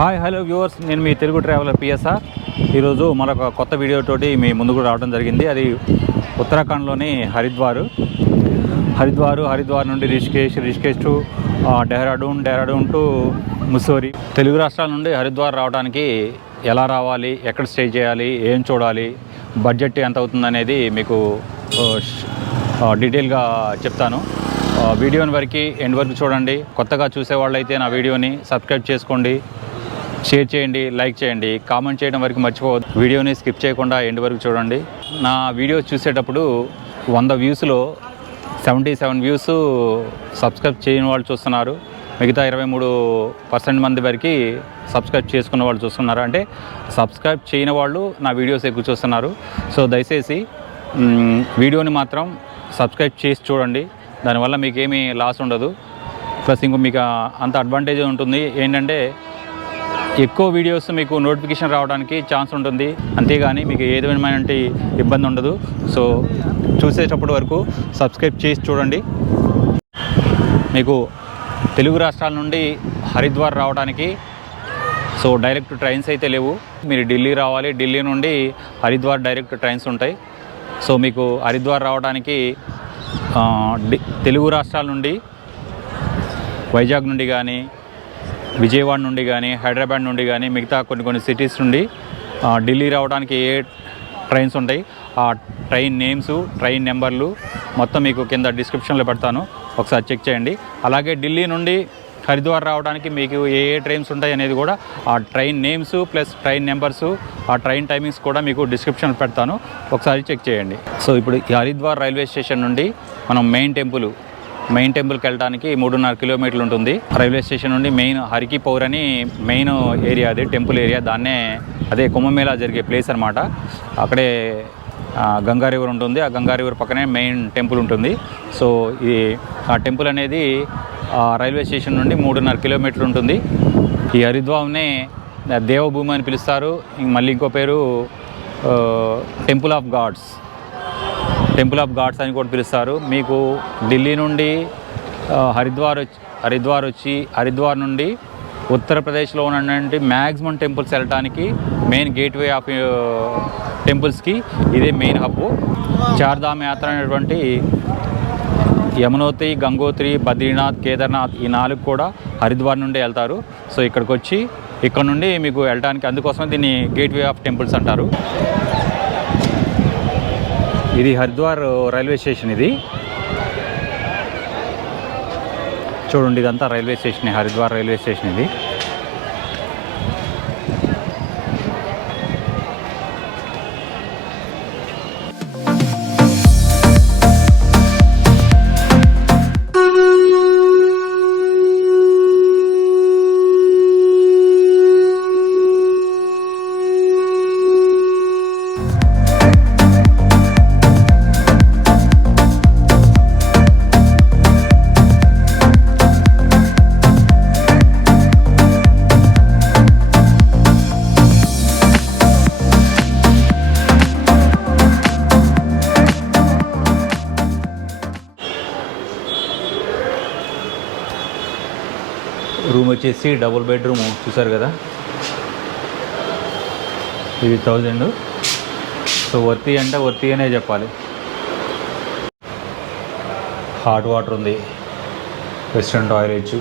Hi hello viewers, నేను మీ Telugu traveller PSR. ఈరోజు మరొక కొత్త వీడియోతోటి మీ ముందుకు రావడం జరిగింది. అది ఉత్తరాఖండ్లోని హరిద్వార్ నుండి రిషికేష్ టు డెహ్రాడూన్ టు ముస్సోరీ. తెలుగు రాష్ట్రాల నుండి హరిద్వార్ రావడానికి ఎలా రావాలి, ఎక్కడ స్టే చేయాలి, ఏం చూడాలి, బడ్జెట్ ఎంత అవుతుందనేది మీకు డీటెయిల్గా చెప్తాను. వీడియోని ఎండ్ వరకు చూడండి. కొత్తగా చూసేవాళ్ళైతే నా వీడియోని సబ్స్క్రైబ్ చేసుకోండి, షేర్ చేయండి, లైక్ చేయండి, కామెంట్ చేయడం వరకు మర్చిపోవద్దు. వీడియోని స్కిప్ చేయకుండా ఎండ్ వరకు చూడండి. నా వీడియోస్ చూసేటప్పుడు 100 వ్యూస్లో 77 వ్యూస్ సబ్స్క్రైబ్ చేయని వాళ్ళు చూస్తున్నారు. మిగతా 23% మంది వరకు సబ్స్క్రైబ్ చేసుకున్న వాళ్ళు చూస్తున్నారు. అంటే సబ్స్క్రైబ్ చేయని వాళ్ళు నా వీడియోస్ ఎక్కువ చూస్తున్నారు. సో దయచేసి వీడియోని మాత్రం సబ్స్క్రైబ్ చేసి చూడండి. దానివల్ల మీకు ఏమీ లాస్ ఉండదు. ప్లస్ ఇంకో మీకు అంత అడ్వాంటేజ్ ఉంటుంది. ఏంటంటే ఎక్కువ వీడియోస్ మీకు నోటిఫికేషన్ రావడానికి ఛాన్స్ ఉంటుంది. అంతేగాని మీకు ఏ విధమైన ఇబ్బంది ఉండదు. సో చూసేటప్పటి వరకు సబ్స్క్రైబ్ చేసి చూడండి. మీకు తెలుగు రాష్ట్రాల నుండి హరిద్వార్ రావడానికి డైరెక్ట్ ట్రైన్స్ అయితే లేవు. మీరు ఢిల్లీ రావాలి. ఢిల్లీ నుండి హరిద్వార్ డైరెక్ట్ ట్రైన్స్ ఉంటాయి. సో మీకు హరిద్వార్ రావడానికి తెలుగు రాష్ట్రాల నుండి వైజాగ్ నుండి కానీ, విజయవాడ నుండి కానీ, హైదరాబాద్ నుండి కానీ, మిగతా కొన్ని సిటీస్ నుండి ఢిల్లీ రావడానికి ఏ ట్రైన్స్ ఉంటాయి, ఆ ట్రైన్ నేమ్స్, ట్రైన్ నెంబర్లు మొత్తం మీకు కింద డిస్క్రిప్షన్లో పెడతాను, ఒకసారి చెక్ చేయండి. అలాగే ఢిల్లీ నుండి హరిద్వార్ రావడానికి మీకు ఏ ట్రైన్స్ ఉంటాయి అనేది కూడా ఆ train names plus train numbers, ఆ ట్రైన్ టైమింగ్స్ కూడా మీకు డిస్క్రిప్షన్ పెడతాను, ఒకసారి చెక్ చేయండి. సో ఇప్పుడు ఈ హరిద్వార్ రైల్వే స్టేషన్ నుండి మనం మెయిన్ టెంపుల్కి వెళ్ళడానికి 3.5 కిలోమీటర్లు ఉంటుంది. రైల్వే స్టేషన్ నుండి హరికి పౌర్ అని మెయిన్ ఏరియా, అది టెంపుల్ ఏరియా. అదే కుంభమేళా జరిగే ప్లేస్ అనమాట. అక్కడే గంగా రివర్ ఉంటుంది. ఆ గంగా రివర్ పక్కనే మెయిన్ టెంపుల్ ఉంటుంది. సో ఆ టెంపుల్ అనేది రైల్వే స్టేషన్ నుండి 3.5 కిలోమీటర్లు ఉంటుంది. ఈ హరిద్వార్నే దేవభూమి అని పిలుస్తారు. మళ్ళీ ఇంకో పేరు టెంపుల్ ఆఫ్ గాడ్స్ అని కూడా పిలుస్తారు. మీకు ఢిల్లీ నుండి హరిద్వార్ నుండి ఉత్తరప్రదేశ్లో ఉన్నటువంటి మ్యాక్సిమం టెంపుల్స్ వెళ్ళడానికి మెయిన్ గేట్వే ఆఫ్ టెంపుల్స్కి ఇదే మెయిన్ హబ్. చార్ధామ్ యాత్ర అనేటువంటి యమునోత్రి, గంగోత్రి, బద్రీనాథ్, కేదార్నాథ్ ఈ 4 కూడా హరిద్వార్ నుండి వెళ్తారు. సో ఇక్కడికి వచ్చి ఇక్కడ నుండి మీకు వెళ్ళడానికి, అందుకోసమే దీన్ని గేట్వే ఆఫ్ టెంపుల్స్ అంటారు. ఇది హరిద్వార్ రైల్వే స్టేషన్. ఇది చూడండి, ఇదంతా railway station, Haridwar railway station ఇది. రూమ్ వచ్చేసి డబుల్ బెడ్రూమ్, చూసారు కదా. ఇది 1000. సో వర్తి అంటే వర్తి అనే చెప్పాలి. హాట్ వాటర్ ఉంది, వెస్ట్రన్ టాయిలెట్స్.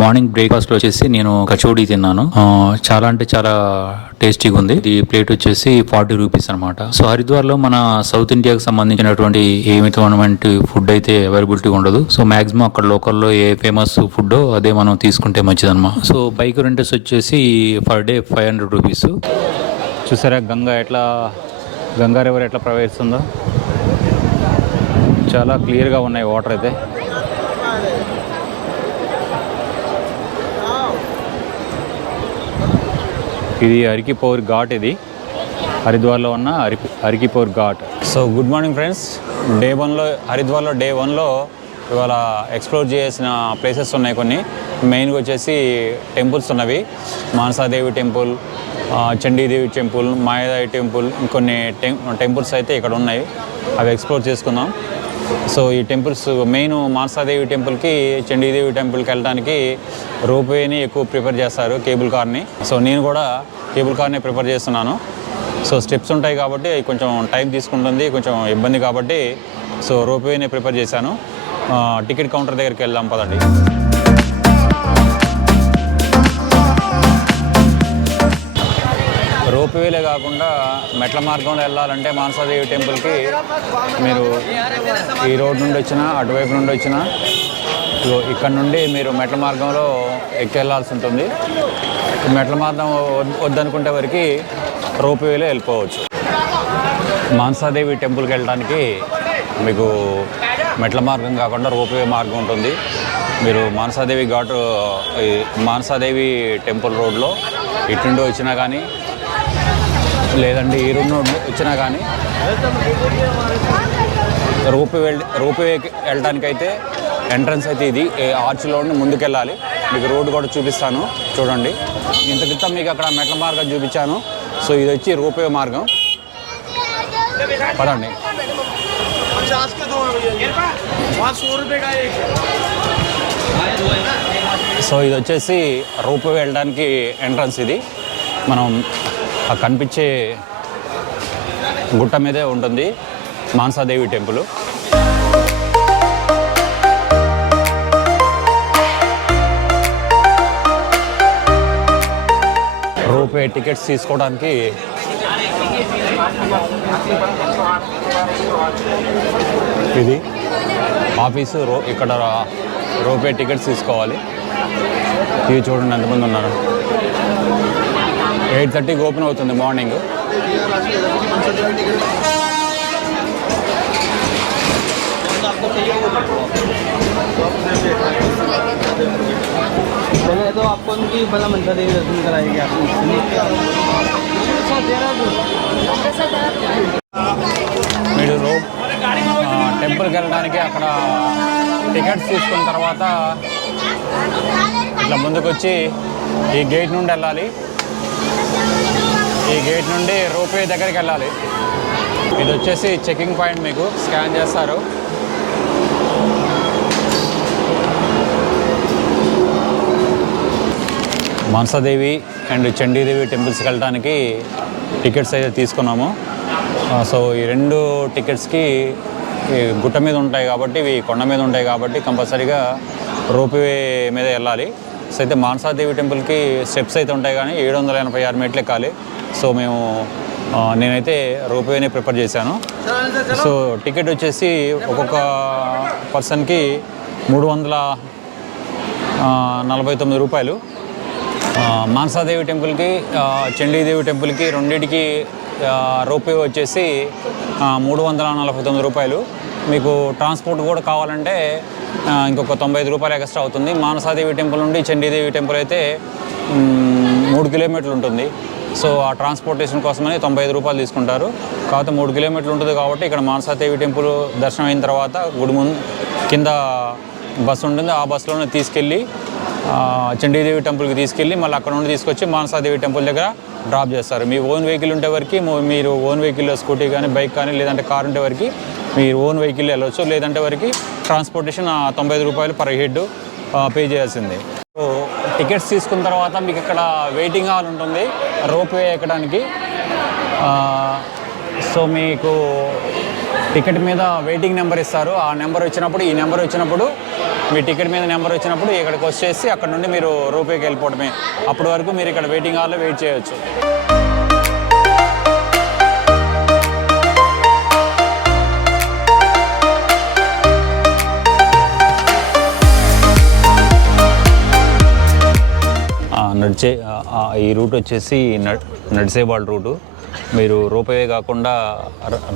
మార్నింగ్ బ్రేక్ఫాస్ట్ వచ్చేసి నేను కచోడీ తిన్నాను. చాలా అంటే చాలా టేస్టీగా ఉంది. ఇది ప్లేట్ వచ్చేసి 40 రూపీస్ అనమాట. సో హరిద్వార్లో మన సౌత్ ఇండియాకి సంబంధించినటువంటి ఏ విధమైనటువంటి ఫుడ్ అయితే అవైలబిలిటీ ఉండదు. సో మాక్సిమం అక్కడ లోకల్లో ఏ ఫేమస్ ఫుడ్ అదే మనం తీసుకుంటే మంచిదన్నమాట. సో బైక్ రెంటర్స్ వచ్చేసి పర్ డే 500 రూపీస్. చూసారా గంగా రివర్ ఎట్లా ప్రవహిస్తుందో, చాలా క్లియర్గా ఉన్నాయి వాటర్ అయితే. ఇది హరికి పౌర్ ఘాట్. ఇది హరిద్వార్లో ఉన్న Har ki Pauri ghat. So good morning friends. హరిద్వార్లో డే 1లో ఇవాళ ఎక్స్ప్లోర్ చేసిన ప్లేసెస్ ఉన్నాయి కొన్ని. మెయిన్గా వచ్చేసి టెంపుల్స్ ఉన్నవి. Manasa Devi temple, Chandi Devi temple, Mayadevi temple, ఇంకొన్ని టెంపుల్స్ అయితే ఇక్కడ ఉన్నాయి. అవి ఎక్స్ప్లోర్ చేసుకుందాం. సో ఈ టెంపుల్స్ మెయిన్ మానసాదేవి టెంపుల్కి, చండీదేవి టెంపుల్కి వెళ్ళడానికి రోప్వేని ఎక్కువ ప్రిఫర్ చేస్తారు, కేబుల్ కార్ని. సో నేను కూడా కేబుల్ కార్ని ప్రిఫర్ చేస్తున్నాను. సో స్టెప్స్ ఉంటాయి కాబట్టి కొంచెం టైం తీసుకుంటుంది, కొంచెం ఇబ్బంది కాబట్టి సో రోప్వేని ప్రిఫర్ చేశాను. టికెట్ కౌంటర్ దగ్గరికి వెళ్దాం పదండి. రోప్వేలే కాకుండా మెట్ల మార్గంలో వెళ్ళాలంటే మానసాదేవి టెంపుల్కి మీరు ఈ రోడ్ నుండి వచ్చినా, అటువైపు నుండి వచ్చినా, ఇక్కడ నుండి మీరు మెట్ల మార్గంలో ఎక్కెళ్ళాల్సి ఉంటుంది. మెట్ల మార్గం వద్దనుకుంటే వరకు రోప్వేలో వెళ్ళిపోవచ్చు. మానసాదేవి టెంపుల్కి వెళ్ళడానికి మీకు మెట్ల మార్గం కాకుండా రోప్వే మార్గం ఉంటుంది. మీరు మానసాదేవి టెంపుల్ రోడ్లో ఇటు నుండి వచ్చినా కానీ, లేదంటే ఈ రోడ్ నుండి వచ్చినా కానీ రోప్వేకి వెళ్ళడానికైతే ఎంట్రన్స్ అయితే ఇది ఆర్చ్లో ఉండి ముందుకెళ్ళాలి. మీకు రోడ్డు కూడా చూపిస్తాను చూడండి. ఇంత క్రితం మీకు అక్కడ మెట్ల మార్గం చూపించాను. సో ఇది వచ్చి రోప్వే మార్గం. పదండి. సో ఇది వచ్చేసి రోప్వే వెళ్ళడానికి ఎంట్రన్స్. ఇది మనం కనిపించే గుట్ట మీదే ఉంటుంది మానసాదేవి టెంపుల్. రోప్వే టికెట్స్ తీసుకోవడానికి ఇది ఆఫీసు. ఇక్కడ రోప్వే టికెట్స్ తీసుకోవాలి. ఇవి చూడండి ఎంతమంది ఉన్నారు. 8:30కి ఓపెన్ అవుతుంది మార్నింగ్. तो आपको उनकी बड़ा मंदिर देवी दर्शन कराएगी మీరు టెంపుల్కి వెళ్ళడానికి అక్కడ టికెట్స్ తీసుకున్న తర్వాత ఇట్లా ముందుకు వచ్చి ఈ గేట్ నుండి వెళ్ళాలి. ఈ గేట్ నుండి రోప్వే దగ్గరికి వెళ్ళాలి. ఇది వచ్చేసి చెకింగ్ పాయింట్. మీకు స్కాన్ చేస్తారు. మానసాదేవి అండ్ చండీదేవి టెంపుల్స్కి వెళ్ళడానికి టికెట్స్ అయితే తీసుకున్నాము. సో ఈ రెండు టికెట్స్కి గుట్ట మీద ఉంటాయి కాబట్టి, ఇవి కొండ మీద ఉంటాయి కాబట్టి కంపల్సరీగా రోప్వే మీద వెళ్ళాలి. సో అయితే మానసాదేవి టెంపుల్కి స్టెప్స్ అయితే ఉంటాయి కానీ 786 మెట్లు ఎక్కాలి. సో నేనైతే రోప్వేనే ప్రిఫర్ చేశాను. సో టికెట్ వచ్చేసి ఒక్కొక్క పర్సన్కి 349 రూపాయలు. మానసాదేవి టెంపుల్కి, చండీదేవి టెంపుల్కి రెండింటికి రోప్వే వచ్చేసి 349 రూపాయలు. మీకు ట్రాన్స్పోర్ట్ కూడా కావాలంటే ఇంకొక 95 రూపాయలు ఎక్స్ట్రా అవుతుంది. మానసాదేవి టెంపుల్ నుండి చండీదేవి టెంపుల్ అయితే 3 కిలోమీటర్లు ఉంటుంది. సో ఆ ట్రాన్స్పోర్టేషన్ కోసమని 95 రూపాయలు తీసుకుంటారు. కాకపోతే 3 కిలోమీటర్లు ఉంటుంది కాబట్టి ఇక్కడ మానసాదేవి టెంపుల్ దర్శనం అయిన తర్వాత గుడి ముందు కింద బస్సు ఉంటుంది. ఆ బస్సులోనే తీసుకెళ్ళి చండీదేవి టెంపుల్కి తీసుకెళ్ళి మళ్ళీ అక్కడ నుండి తీసుకొచ్చి మానసాదేవి టెంపుల్ దగ్గర డ్రాప్ చేస్తారు. మీ ఓన్ వెహికల్ ఉంటే వరకు మీరు ఓన్ వెహికల్లో స్కూటీ కానీ, బైక్ కానీ, లేదంటే కార్ ఉంటే వరకు మీరు ఓన్ వెహికల్ వెళ్ళవచ్చు. లేదంటే వరకు ట్రాన్స్పోర్టేషన్ 95 రూపాయలు పర్ హెడ్ పే చేయాల్సిందే. సో టికెట్స్ తీసుకున్న తర్వాత మీకు ఇక్కడ వెయిటింగ్ హాల్ ఉంటుంది రోప్వే ఎక్కడానికి. సో మీకు టికెట్ మీద వెయిటింగ్ నెంబర్ ఇస్తారు. ఆ నెంబర్ వచ్చినప్పుడు, ఈ నెంబర్ వచ్చినప్పుడు, మీ టికెట్ మీద నెంబర్ వచ్చినప్పుడు ఇక్కడికి వచ్చేసి అక్కడ నుండి మీరు రోప్వేకి వెళ్ళిపోవడమే. అప్పటి వరకు మీరు ఇక్కడ వెయిటింగ్ హాల్లో వెయిట్ చేయవచ్చు. ఈ రూట్ వచ్చేసి నడిసేవాళ్ళ రూటు. మీరు రోప్వే కాకుండా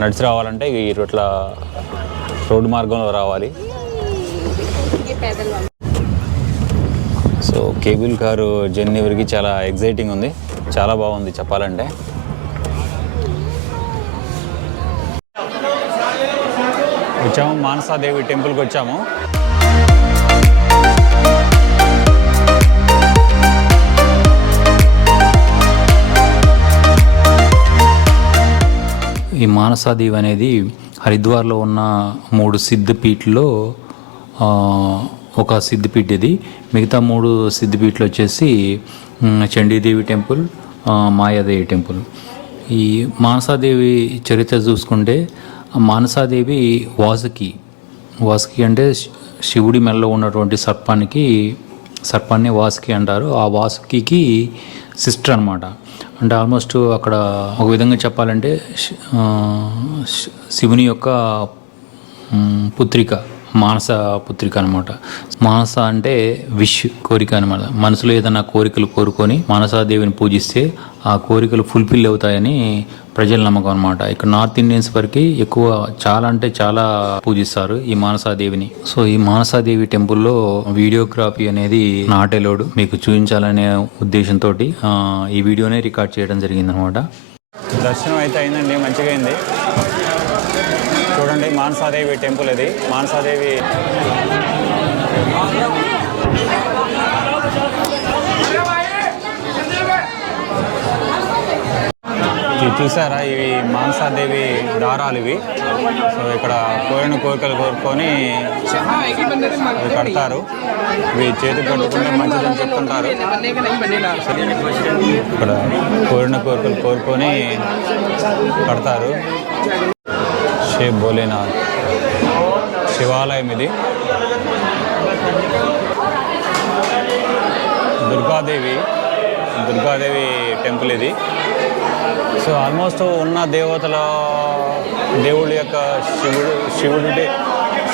నడిచి రావాలంటే ఇట్లా రోడ్డు మార్గంలో రావాలి. సో కేబుల్ కారు జర్నీ వరకు చాలా ఎగ్జైటింగ్ ఉంది, చాలా బాగుంది చెప్పాలంటే. వచ్చాము మానసాదేవి టెంపుల్కి వచ్చాము. ఈ మానసాదేవి అనేది హరిద్వార్లో ఉన్న 3 సిద్ధపీఠలో ఒక సిద్ధపీఠ ఇది. మిగతా 3 సిద్ధపీఠలు వచ్చేసి చండీదేవి టెంపుల్, మాయాదేవి టెంపుల్. ఈ మానసాదేవి చరిత్ర చూసుకుంటే మానసాదేవి వాసుకి అంటే శివుడి మెడలో ఉన్నటువంటి సర్పాన్ని వాసుకి అంటారు. ఆ వాసుకి సిస్టర్ అనమాట. అంటే ఆల్మోస్ట్ అక్కడ ఒక విధంగా చెప్పాలంటే శివుని యొక్క పుత్రిక, మానస పుత్రిక అనమాట. మానస అంటే కోరిక అనమాట. మనసులో ఏదైనా కోరికలు కోరుకొని మానసాదేవిని పూజిస్తే ఆ కోరికలు ఫుల్ఫిల్ అవుతాయని ప్రజల నమ్మకం అనమాట. ఇక్కడ నార్త్ ఇండియన్స్ వరకు ఎక్కువ చాలా పూజిస్తారు ఈ మానసాదేవిని. సో ఈ మానసాదేవి టెంపుల్లో వీడియోగ్రఫీ అనేది నాట్ అలౌడ్. మీకు చూపించాలనే ఉద్దేశంతో ఈ వీడియోనే రికార్డ్ చేయడం జరిగింది అనమాట. దర్శనం అయితే అయిందండి, మంచిగా అయింది. చూడండి మానసాదేవి టెంపుల్ ఇది. మానసాదేవి ఇవి చూసారా, ఇవి మానసాదేవి దారాలు ఇవి. సో ఇక్కడ కోరిన కోరికలు కోరుకొని అవి కడతారు. ఇవి చేతికి కట్టుకుంటే మంచిదని చెప్తుంటారు. ఇక్కడ కోరిన కోరికలు కోరుకొని కడతారు. శ్రీ భోలేనాథ్ శివాలయం ఇది. దుర్గాదేవి టెంపుల్ ఇది. సో ఆల్మోస్ట్ ఉన్న దేవుళ్ళ యొక్క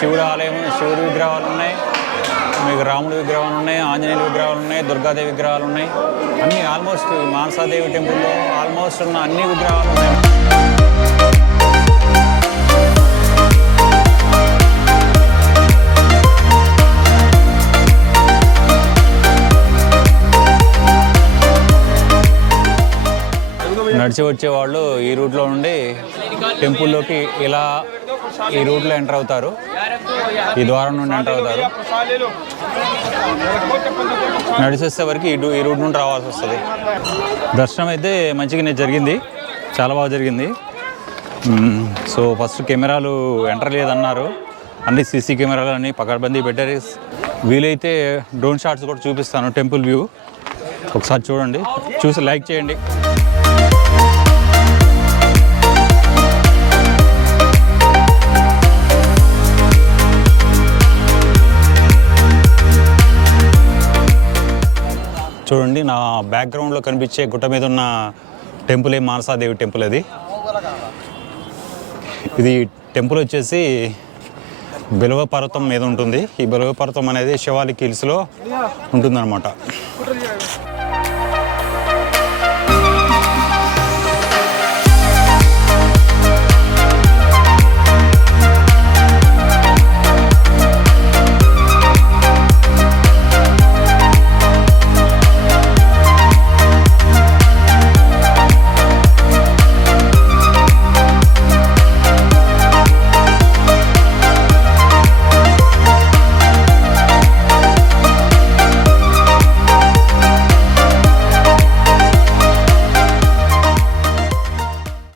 శివుడు ఆలయం, శివుడి విగ్రహాలు ఉన్నాయి, మీకు రాముడి విగ్రహాలు ఉన్నాయి, ఆంజనేయుల విగ్రహాలు ఉన్నాయి, దుర్గాదేవి విగ్రహాలు ఉన్నాయి. అన్నీ ఆల్మోస్ట్ మానసాదేవి టెంపుల్లో ఆల్మోస్ట్ ఉన్న అన్ని విగ్రహాలు ఉన్నాయి. నడిచి వచ్చేవాళ్ళు ఈ రూట్లో నుండి టెంపుల్లోకి ఇలా ఈ రూట్లో ఎంటర్ అవుతారు. ఈ ద్వారం నుండి ఎంటర్ అవుతారు. నడిచి వచ్చే వరకు ఈ రూట్ నుండి రావాల్సి వస్తుంది. దర్శనం అయితే మంచిగానే జరిగింది, చాలా బాగా జరిగింది. సో ఫస్ట్ కెమెరాలు ఎంటర్ లేదన్నారు. అన్ని సీసీ కెమెరాలు అన్నీ పకడ్బందీ పెట్టారు. వీలైతే డ్రోన్ షాట్స్ కూడా చూపిస్తాను టెంపుల్ వ్యూ. ఒకసారి చూడండి, చూసి లైక్ చేయండి. చూడండి నా బ్యాక్గ్రౌండ్లో కనిపించే గుట్ట మీద ఉన్న టెంపులే మానసాదేవి టెంపుల్. ఇది టెంపుల్ వచ్చేసి బెలవ పర్వతం మీద ఉంటుంది. ఈ బెలవ పర్వతం అనేది శివాలిక్ హిల్స్లో ఉంటుందన్నమాట.